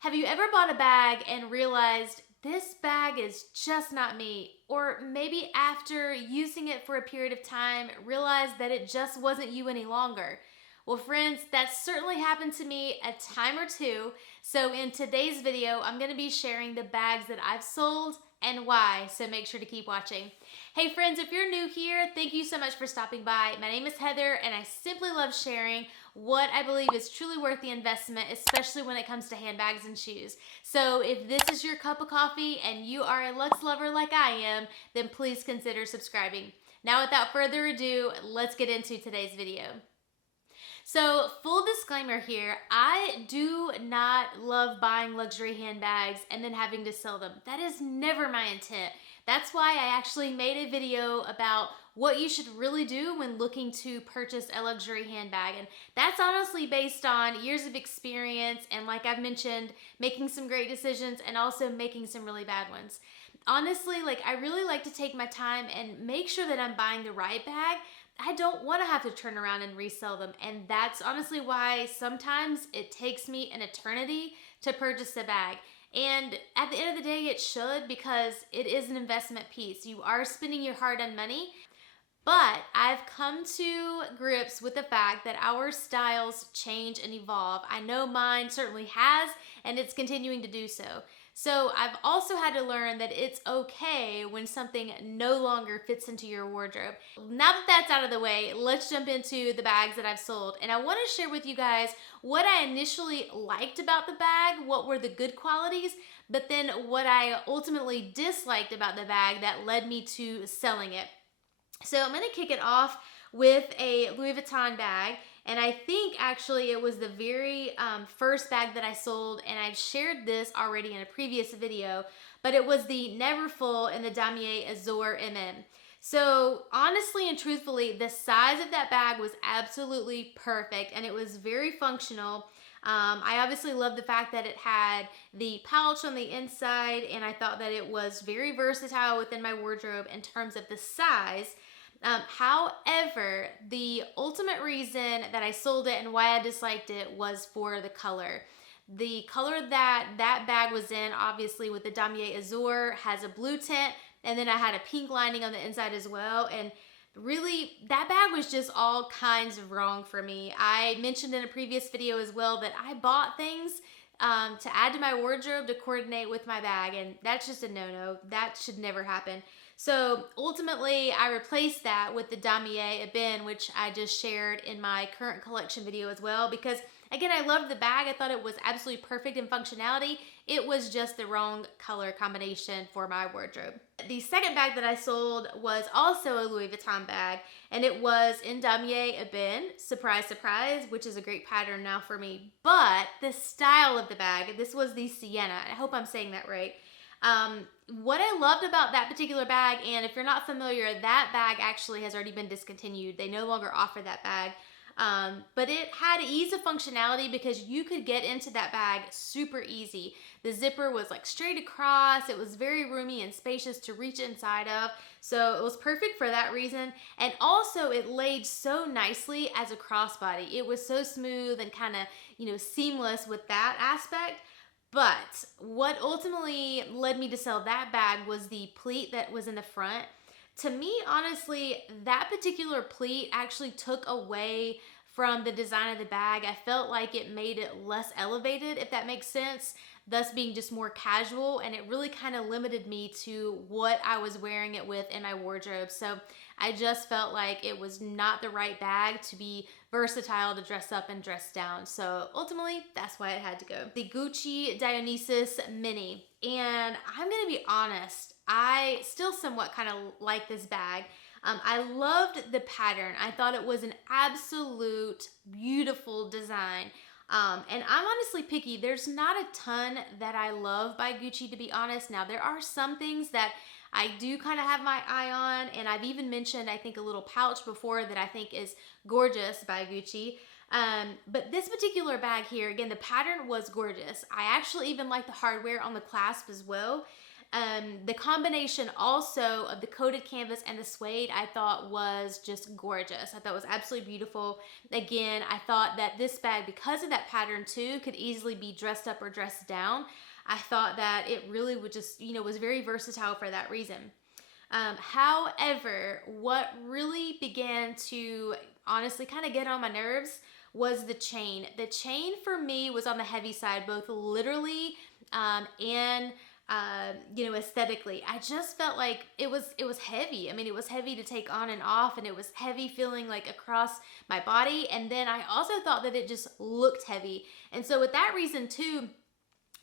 Have you ever bought a bag and realized this bag is just not me? Or maybe after using it for a period of time, realized that it just wasn't you any longer? Well, friends, that certainly happened to me a time or two. So in today's video, I'm going to be sharing the bags that I've sold and why, so make sure to keep watching. Hey friends, if you're new here, thank you so much for stopping by. My name is Heather, and I simply love sharing what I believe is truly worth the investment, especially when it comes to handbags and shoes. So if this is your cup of coffee and you are a Luxe lover like I am, then please consider subscribing. Now without further ado, let's get into today's video. So full disclaimer here, I do not love buying luxury handbags and then having to sell them. That is never my intent. That's why I actually made a video about what you should really do when looking to purchase a luxury handbag. And that's honestly based on years of experience and, like I've mentioned, making some great decisions and also making some really bad ones. Honestly, I really like to take my time and make sure that I'm buying the right bag. I don't want to have to turn around and resell them. And that's honestly why sometimes it takes me an eternity to purchase a bag. And at the end of the day, it should, because it is an investment piece. You are spending your hard-earned money. But I've come to grips with the fact that our styles change and evolve. I know mine certainly has, and it's continuing to do so. So I've also had to learn that it's okay when something no longer fits into your wardrobe. Now that that's out of the way, let's jump into the bags that I've sold. And I want to share with you guys what I initially liked about the bag, what were the good qualities, but then what I ultimately disliked about the bag that led me to selling it. So I'm going to kick it off with a Louis Vuitton bag. And I think actually it was the very first bag that I sold, and I've shared this already in a previous video, but it was the Neverfull in the Damier Azur MM. So honestly and truthfully, the size of that bag was absolutely perfect, and it was very functional. I obviously love the fact that it had the pouch on the inside, and I thought that it was very versatile within my wardrobe in terms of the size. However, the ultimate reason that I sold it and why I disliked it was for the color. The color that bag was in, obviously with the Damier Azur, has a blue tint, and then I had a pink lining on the inside as well. And really, that bag was just all kinds of wrong for me. I mentioned in a previous video as well that I bought things to add to my wardrobe to coordinate with my bag, and that's just a no-no. That should never happen. So ultimately, I replaced that with the Damier Ebene, which I just shared in my current collection video as well, because again, I loved the bag. I thought it was absolutely perfect in functionality. It was just the wrong color combination for my wardrobe. The second bag that I sold was also a Louis Vuitton bag, and it was in Damier Ebene, surprise, surprise, which is a great pattern now for me. But the style of the bag, this was the Sienna. I hope I'm saying that right. What I loved about that particular bag, and if you're not familiar, that bag actually has already been discontinued. They no longer offer that bag. But it had ease of functionality because you could get into that bag super easy. The zipper was straight across. It was very roomy and spacious to reach inside of. So it was perfect for that reason. And also it laid so nicely as a crossbody. It was so smooth and kind of, seamless with that aspect. But what ultimately led me to sell that bag was the pleat that was in the front. To me, honestly, that particular pleat actually took away from the design of the bag. I felt like it made it less elevated, if that makes sense, thus being just more casual, and it really kind of limited me to what I was wearing it with in my wardrobe. So I just felt like it was not the right bag to be versatile to dress up and dress down. So ultimately, that's why it had to go. The Gucci Dionysus Mini. And I'm gonna be honest, I still somewhat kind of like this bag. I loved the pattern. I thought it was an absolute beautiful design. And I'm honestly picky. There's not a ton that I love by Gucci, to be honest. Now, there are some things that I do kind of have my eye on, and I've even mentioned, I think, a little pouch before that I think is gorgeous by Gucci. But this particular bag here, again, the pattern was gorgeous. I actually even like the hardware on the clasp as well. The combination also of the coated canvas and the suede I thought was just gorgeous. I thought it was absolutely beautiful. Again, I thought that this bag, because of that pattern too, could easily be dressed up or dressed down. I thought that it really would just, was very versatile for that reason. However, what really began to honestly kind of get on my nerves was the chain. The chain for me was on the heavy side, both literally and aesthetically. I just felt like it was heavy. I mean, it was heavy to take on and off, and it was heavy feeling like across my body. And then I also thought that it just looked heavy. And so with that reason too,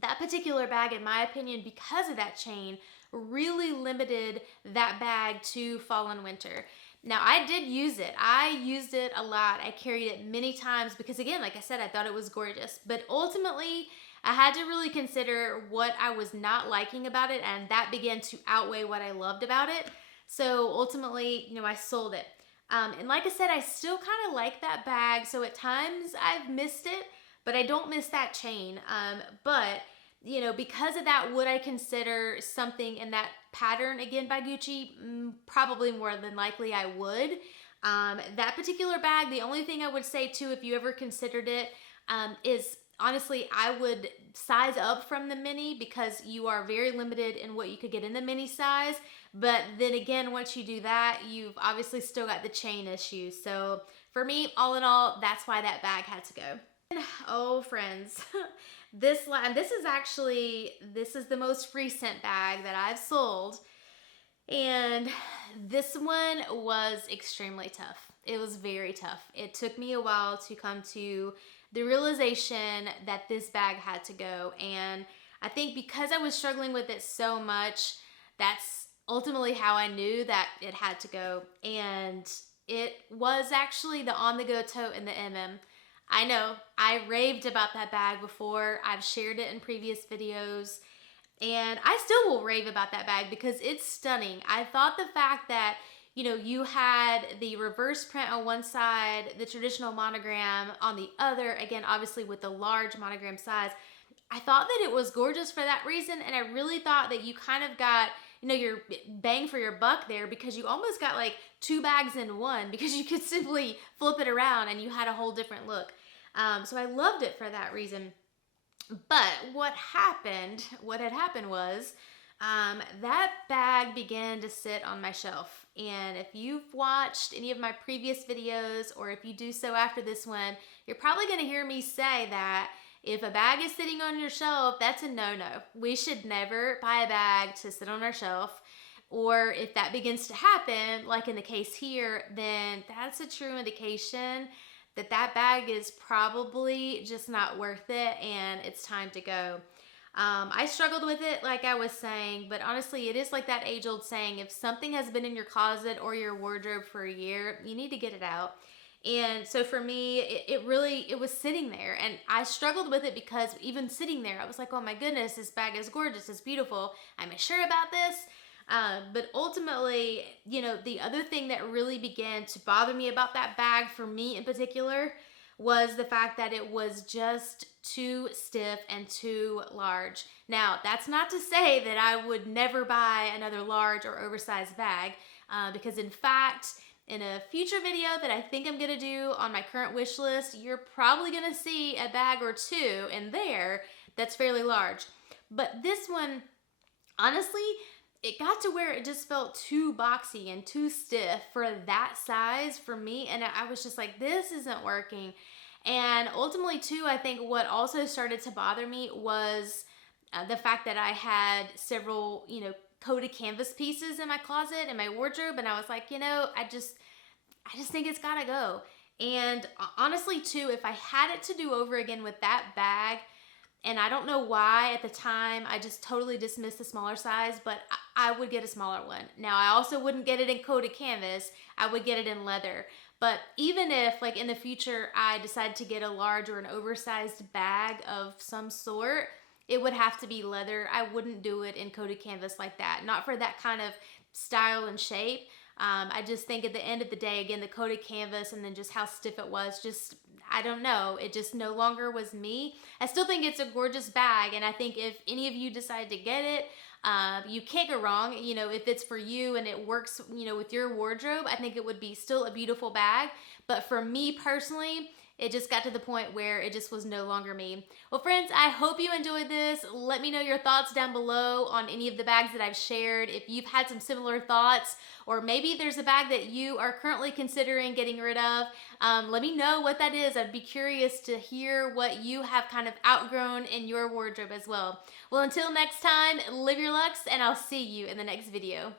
that particular bag, in my opinion, because of that chain, really limited that bag to fall and winter. Now, I did use it. I used it a lot. I carried it many times because, again, like I said, I thought it was gorgeous. But ultimately, I had to really consider what I was not liking about it, and that began to outweigh what I loved about it. So ultimately, I sold it. And like I said, I still kind of like that bag. So at times I've missed it, but I don't miss that chain. But because of that, would I consider something in that pattern again by Gucci? Probably more than likely I would. That particular bag, the only thing I would say too, if you ever considered it, is honestly, I would size up from the mini because you are very limited in what you could get in the mini size. But then again, once you do that, you've obviously still got the chain issue. So for me, all in all, that's why that bag had to go. Oh, friends, this is the most recent bag that I've sold. And this one was extremely tough. It was very tough. It took me a while to come to the realization that this bag had to go. And I think because I was struggling with it so much, that's ultimately how I knew that it had to go. And it was actually the on-the-go tote in the MM. I know, I raved about that bag before. I've shared it in previous videos. And I still will rave about that bag because it's stunning. I thought the fact that, you had the reverse print on one side, the traditional monogram on the other, again, obviously with the large monogram size, I thought that it was gorgeous for that reason. And I really thought that you kind of got, your bang for your buck there because you almost got like two bags in one because you could simply flip it around and you had a whole different look. So I loved it for that reason. But what had happened was that bag began to sit on my shelf. And if you've watched any of my previous videos, or if you do so after this one, you're probably going to hear me say that if a bag is sitting on your shelf, that's a no-no. We should never buy a bag to sit on our shelf. Or if that begins to happen, like in the case here, then that's a true indication that that bag is probably just not worth it and it's time to go. I struggled with it, like I was saying, but honestly, it is like that age-old saying, if something has been in your closet or your wardrobe for a year, you need to get it out. And so for me, it was sitting there, and I struggled with it because even sitting there, I was like, oh my goodness, this bag is gorgeous, it's beautiful. Am I sure about this? But ultimately, the other thing that really began to bother me about that bag, for me in particular, was the fact that it was just too stiff and too large. Now, that's not to say that I would never buy another large or oversized bag, because in fact, in a future video that I think I'm gonna do on my current wish list, you're probably gonna see a bag or two in there that's fairly large. But this one, honestly, it got to where it just felt too boxy and too stiff for that size for me. And I was just like, this isn't working. And ultimately too, I think what also started to bother me was the fact that I had several, coated canvas pieces in my closet, in my wardrobe. And I was like, I just think it's gotta go. And honestly too, if I had it to do over again with that bag, and I don't know why at the time I just totally dismissed the smaller size, but I would get a smaller one. Now, I also wouldn't get it in coated canvas. I would get it in leather. But even if, like in the future, I decide to get a large or an oversized bag of some sort, it would have to be leather. I wouldn't do it in coated canvas like that. Not for that kind of style and shape. I just think at the end of the day, again, the coated canvas and then just how stiff it was, I don't know, it just no longer was me. I still think it's a gorgeous bag, and I think if any of you decide to get it, you can't go wrong. You know, if it's for you and it works, you know, with your wardrobe, I think it would be still a beautiful bag. But for me personally, it just got to the point where it just was no longer me. Well, friends, I hope you enjoyed this. Let me know your thoughts down below on any of the bags that I've shared. If you've had some similar thoughts, or maybe there's a bag that you are currently considering getting rid of, let me know what that is. I'd be curious to hear what you have kind of outgrown in your wardrobe as well. Well, until next time, live your Luxe, and I'll see you in the next video.